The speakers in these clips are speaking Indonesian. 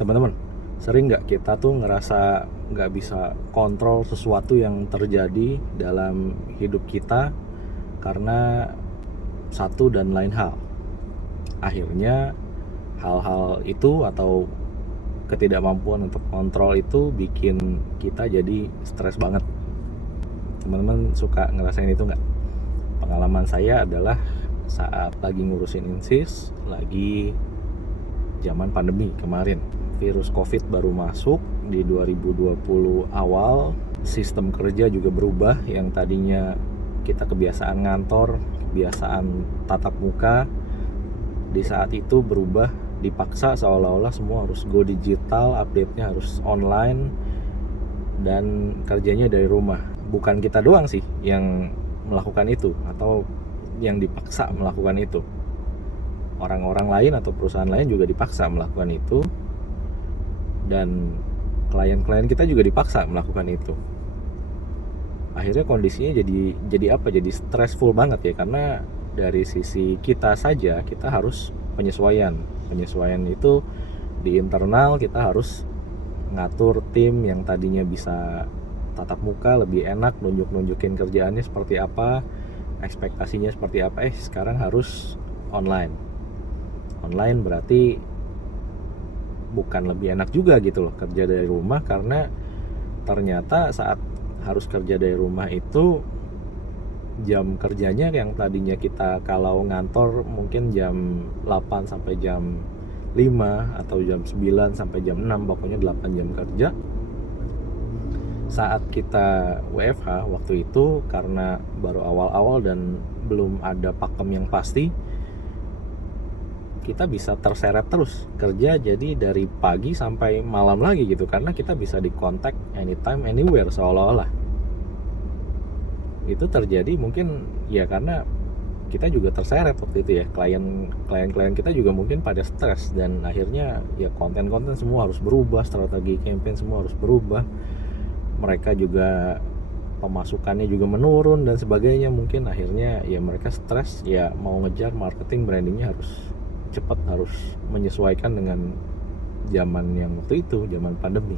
Teman-teman, sering nggak kita tuh ngerasa nggak bisa kontrol sesuatu yang terjadi dalam hidup kita karena satu dan lain hal. Akhirnya hal-hal itu atau ketidakmampuan untuk kontrol itu bikin kita jadi stres banget. Teman-teman suka ngerasain itu nggak? Pengalaman saya adalah saat lagi ngurusin insis, lagi zaman pandemi kemarin. Virus COVID baru masuk di 2020 awal. Sistem kerja juga berubah, yang tadinya kita kebiasaan ngantor, kebiasaan tatap muka, di saat itu berubah, dipaksa seolah-olah semua harus go digital, update-nya harus online, dan kerjanya dari rumah. Bukan kita doang sih yang melakukan itu atau yang dipaksa melakukan itu. Orang-orang lain atau perusahaan lain juga dipaksa melakukan itu, dan klien-klien kita juga dipaksa melakukan itu. Akhirnya kondisinya jadi stressful banget ya, karena dari sisi kita saja kita harus penyesuaian itu di internal. Kita harus ngatur tim yang tadinya bisa tatap muka, lebih enak nunjukin kerjaannya seperti apa, ekspektasinya seperti apa, sekarang harus online berarti bukan lebih enak juga gitu loh kerja dari rumah, karena ternyata saat harus kerja dari rumah itu jam kerjanya yang tadinya kita kalau ngantor mungkin jam 8 sampai jam 5 atau jam 9 sampai jam 6, pokoknya 8 jam kerja. Saat kita WFH waktu itu, karena baru awal-awal dan belum ada pakem yang pasti, kita bisa terseret terus kerja, jadi dari pagi sampai malam lagi gitu, karena kita bisa dikontak anytime anywhere seolah-olah. Itu terjadi mungkin ya karena kita juga terseret waktu itu ya, klien kita juga mungkin pada stres, dan akhirnya ya konten-konten semua harus berubah, strategi campaign semua harus berubah, mereka juga pemasukannya juga menurun dan sebagainya. Mungkin akhirnya ya mereka stres, ya mau ngejar marketing, brandingnya harus cepat, harus menyesuaikan dengan zaman yang waktu itu, zaman pandemi.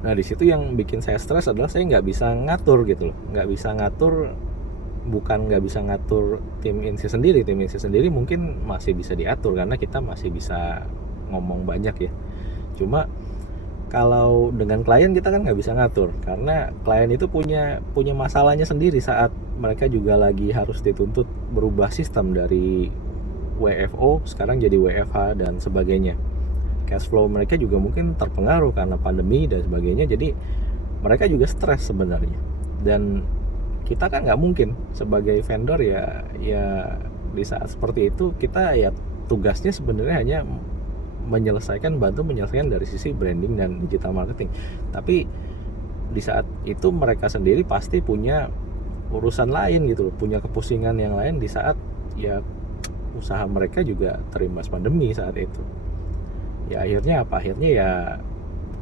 Nah di situ yang bikin saya stres adalah saya nggak bisa ngatur gitu loh, bukan nggak bisa ngatur tim insi sendiri mungkin masih bisa diatur karena kita masih bisa ngomong banyak ya. Cuma kalau dengan klien kita kan nggak bisa ngatur, karena klien itu punya masalahnya sendiri saat mereka juga lagi harus dituntut berubah sistem dari WFO sekarang jadi WFH dan sebagainya. Cash flow mereka juga mungkin terpengaruh karena pandemi dan sebagainya, jadi mereka juga stres sebenarnya. Dan kita kan nggak mungkin sebagai vendor ya di saat seperti itu kita ya tugasnya sebenarnya hanya bantu menyelesaikan dari sisi branding dan digital marketing. Tapi di saat itu mereka sendiri pasti punya urusan lain gitu loh, punya kepusingan yang lain di saat ya usaha mereka juga terimbas pandemi saat itu. Ya akhirnya ya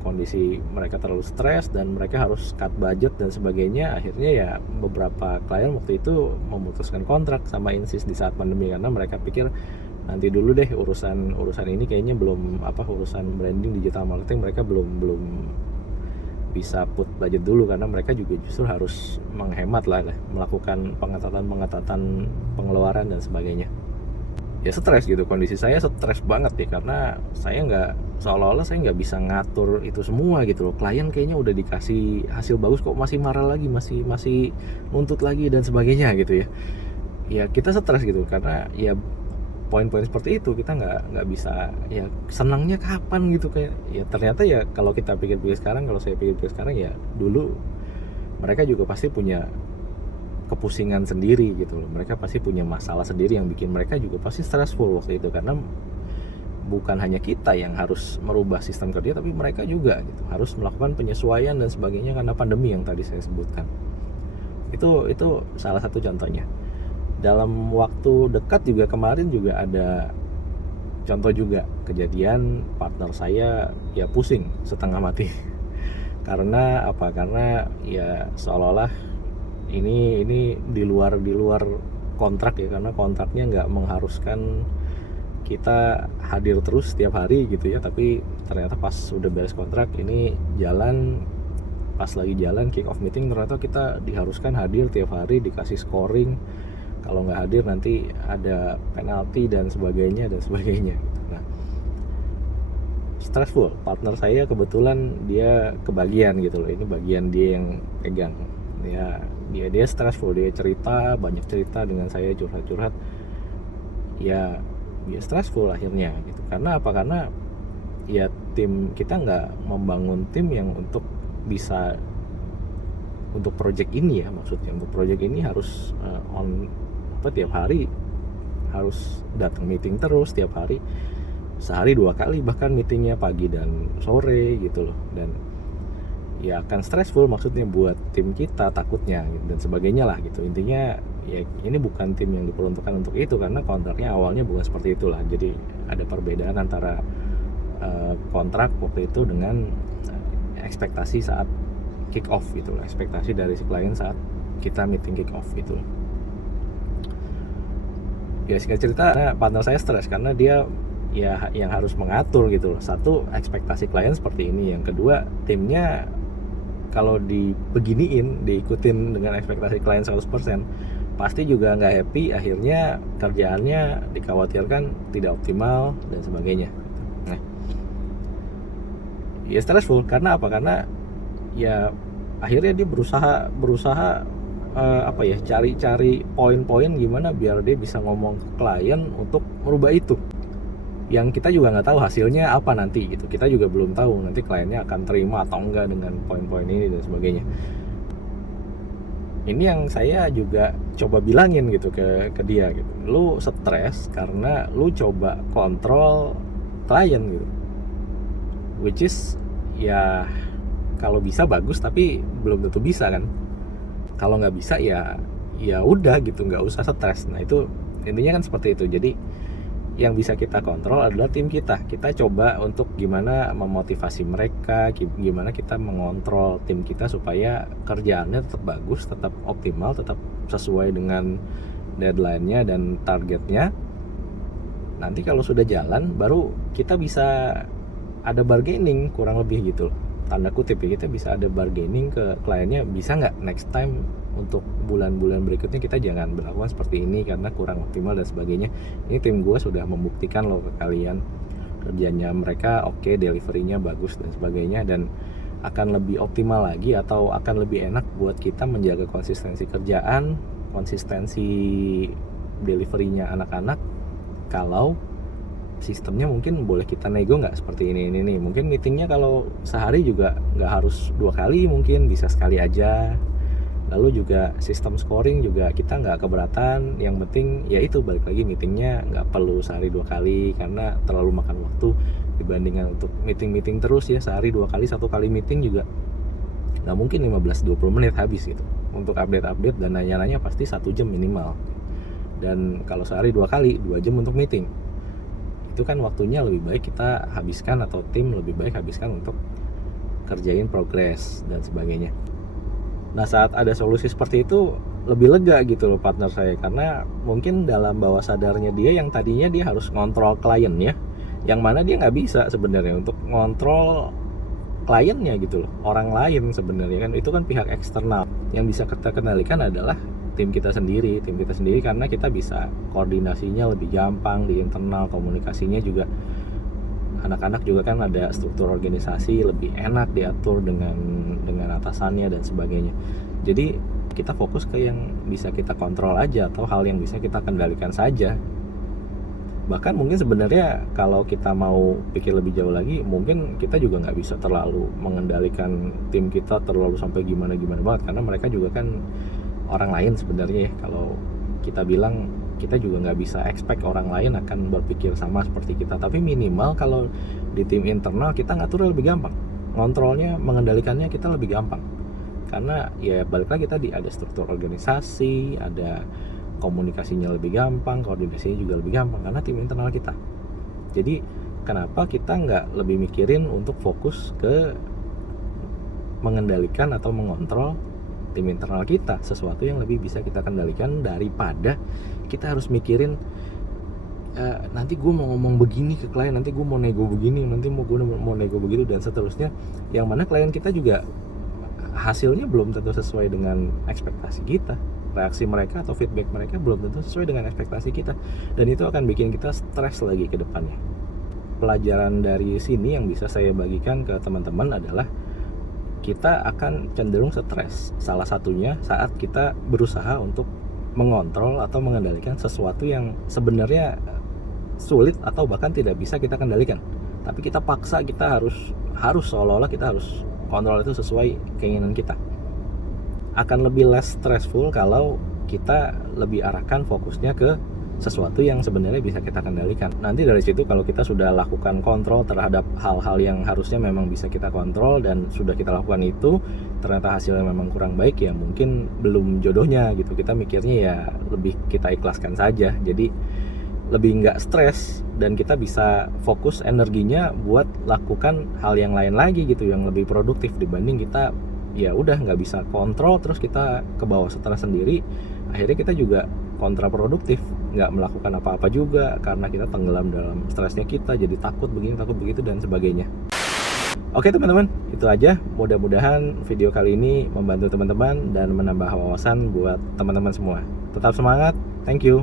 kondisi mereka terlalu stres dan mereka harus cut budget dan sebagainya. Akhirnya ya beberapa klien waktu itu memutuskan kontrak sama Insys di saat pandemi, karena mereka pikir nanti dulu deh urusan ini kayaknya belum urusan branding digital marketing mereka belum bisa put budget dulu, karena mereka juga justru harus menghemat lah, melakukan pengetatan pengeluaran dan sebagainya. Ya stres gitu, kondisi saya stres banget nih, karena seolah-olah saya nggak bisa ngatur itu semua gitu loh. Klien kayaknya udah dikasih hasil bagus kok masih marah lagi, masih nuntut lagi dan sebagainya gitu ya. Ya kita stres gitu, karena ya poin-poin seperti itu kita nggak bisa, ya senangnya kapan gitu, kayak ya ternyata ya kalau kita pikir-pikir sekarang, kalau saya pikir-pikir sekarang, ya dulu mereka juga pasti punya kepusingan sendiri gitu loh. Mereka pasti punya masalah sendiri yang bikin mereka juga pasti stressful waktu itu, karena bukan hanya kita yang harus merubah sistem kerja, tapi mereka juga gitu harus melakukan penyesuaian dan sebagainya karena pandemi yang tadi saya sebutkan. Itu salah satu contohnya. Dalam waktu dekat juga kemarin juga ada contoh juga kejadian partner saya ya pusing setengah mati karena ya seolah-olah ini di luar kontrak ya, karena kontraknya nggak mengharuskan kita hadir terus setiap hari gitu ya, tapi ternyata pas udah beres kontrak ini jalan, pas lagi jalan kick off meeting ternyata kita diharuskan hadir tiap hari, dikasih scoring, kalau nggak hadir nanti ada penalti dan sebagainya dan sebagainya. Nah, stressful. Partner saya kebetulan dia kebagian gitu loh, ini bagian dia yang pegang ya, dia stressful, dia cerita banyak cerita dengan saya, curhat-curhat ya, dia stressful akhirnya gitu. Karena apa? Karena ya tim kita nggak membangun tim yang untuk bisa untuk project ini ya, maksudnya untuk project ini harus tiap hari harus datang meeting terus tiap hari, sehari 2 kali bahkan meetingnya pagi dan sore gitu loh, dan ya akan stressful maksudnya buat tim kita takutnya gitu, dan sebagainya lah gitu. Intinya ya ini bukan tim yang diperuntukkan untuk itu, karena kontraknya awalnya bukan seperti itulah. Jadi ada perbedaan antara kontrak waktu itu dengan ekspektasi saat kick off gitu loh, ekspektasi dari si klien saat kita meeting kick off gitu loh. Ya singkat cerita, partner saya stres karena dia ya yang harus mengatur gitu loh. Satu, ekspektasi klien seperti ini, yang kedua timnya kalau dibeginiin, diikutin dengan ekspektasi klien 100%, pasti juga nggak happy, akhirnya kerjaannya dikhawatirkan tidak optimal dan sebagainya. Nah, ya stressful karena apa? Karena ya akhirnya dia berusaha cari-cari poin-poin gimana biar dia bisa ngomong ke klien untuk merubah itu, yang kita juga nggak tahu hasilnya apa nanti gitu. Kita juga belum tahu nanti kliennya akan terima atau enggak dengan poin-poin ini dan sebagainya. Ini yang saya juga coba bilangin gitu ke dia gitu, lu stres karena lu coba kontrol klien gitu, which is ya kalau bisa bagus tapi belum tentu bisa kan. Kalau nggak bisa ya udah gitu, nggak usah stres. Nah itu intinya kan seperti itu. Jadi yang bisa kita kontrol adalah tim kita. Kita coba untuk gimana memotivasi mereka, gimana kita mengontrol tim kita supaya kerjaannya tetap bagus, tetap optimal, tetap sesuai dengan deadline-nya dan targetnya. Nanti kalau sudah jalan baru kita bisa ada bargaining, kurang lebih gitu loh, tanda kutip ya, kita bisa ada bargaining ke kliennya, bisa nggak next time untuk bulan-bulan berikutnya kita jangan berlakukan seperti ini karena kurang optimal dan sebagainya. Ini tim gue sudah membuktikan loh ke kalian, kerjanya mereka oke, deliverynya bagus dan sebagainya, dan akan lebih optimal lagi atau akan lebih enak buat kita menjaga konsistensi kerjaan, konsistensi deliverynya anak-anak kalau sistemnya mungkin boleh kita nego nggak seperti ini nih. Mungkin meetingnya kalau sehari juga nggak harus 2 kali, mungkin bisa sekali aja. Lalu juga sistem scoring juga kita nggak keberatan, yang penting ya itu balik lagi, meetingnya nggak perlu sehari 2 kali karena terlalu makan waktu dibandingkan untuk meeting terus ya, sehari 2 kali, 1 kali meeting juga nggak mungkin 15-20 menit habis gitu untuk update dan nanya-nanya, pasti 1 jam minimal. Dan kalau sehari 2 kali 2 jam untuk meeting, itu kan waktunya lebih baik kita habiskan, atau tim lebih baik habiskan untuk kerjain progres dan sebagainya. Nah saat ada solusi seperti itu lebih lega gitu loh partner saya, karena mungkin dalam bawah sadarnya dia yang tadinya dia harus ngontrol kliennya, yang mana dia nggak bisa sebenarnya untuk ngontrol kliennya gitu loh, orang lain sebenarnya kan, itu kan pihak eksternal. Yang bisa kita kendalikan adalah tim kita sendiri karena kita bisa koordinasinya lebih gampang di internal, komunikasinya juga anak-anak juga kan ada struktur organisasi, lebih enak diatur dengan atasannya dan sebagainya. Jadi kita fokus ke yang bisa kita kontrol aja, atau hal yang bisa kita kendalikan saja. Bahkan mungkin sebenarnya kalau kita mau pikir lebih jauh lagi, mungkin kita juga nggak bisa terlalu mengendalikan tim kita terlalu sampai gimana banget, karena mereka juga kan orang lain sebenarnya ya. Kalau kita bilang, kita juga nggak bisa expect orang lain akan berpikir sama seperti kita, tapi minimal kalau di tim internal kita ngatur lebih gampang, ngontrolnya, mengendalikannya kita lebih gampang, karena ya balik lagi tadi ada struktur organisasi, ada komunikasinya lebih gampang, koordinasinya juga lebih gampang karena tim internal kita. Jadi kenapa kita nggak lebih mikirin untuk fokus ke mengendalikan atau mengontrol tim internal kita, sesuatu yang lebih bisa kita kendalikan daripada kita harus mikirin nanti gue mau ngomong begini ke klien, nanti gue mau nego begini, nanti gue mau nego begitu dan seterusnya, yang mana klien kita juga hasilnya belum tentu sesuai dengan ekspektasi kita, reaksi mereka atau feedback mereka belum tentu sesuai dengan ekspektasi kita, dan itu akan bikin kita stres lagi ke depannya. Pelajaran dari sini yang bisa saya bagikan ke teman-teman adalah kita akan cenderung stres, salah satunya saat kita berusaha untuk mengontrol atau mengendalikan sesuatu yang sebenarnya sulit atau bahkan tidak bisa kita kendalikan, tapi kita paksa, kita harus seolah-olah kita harus kontrol itu sesuai keinginan kita. Akan lebih less stressful kalau kita lebih arahkan fokusnya ke sesuatu yang sebenarnya bisa kita kendalikan. Nanti dari situ kalau kita sudah lakukan kontrol terhadap hal-hal yang harusnya memang bisa kita kontrol dan sudah kita lakukan itu, ternyata hasilnya memang kurang baik, ya mungkin belum jodohnya gitu. Kita mikirnya ya lebih kita ikhlaskan saja. Jadi lebih nggak stres dan kita bisa fokus energinya buat lakukan hal yang lain lagi gitu, yang lebih produktif dibanding kita ya udah nggak bisa kontrol terus kita ke bawah stres sendiri, akhirnya kita juga kontraproduktif, nggak melakukan apa-apa juga karena kita tenggelam dalam stresnya kita, jadi takut begini takut begitu dan sebagainya. Oke teman-teman, itu aja. Mudah-mudahan video kali ini membantu teman-teman dan menambah wawasan buat teman-teman semua. Tetap semangat, thank you.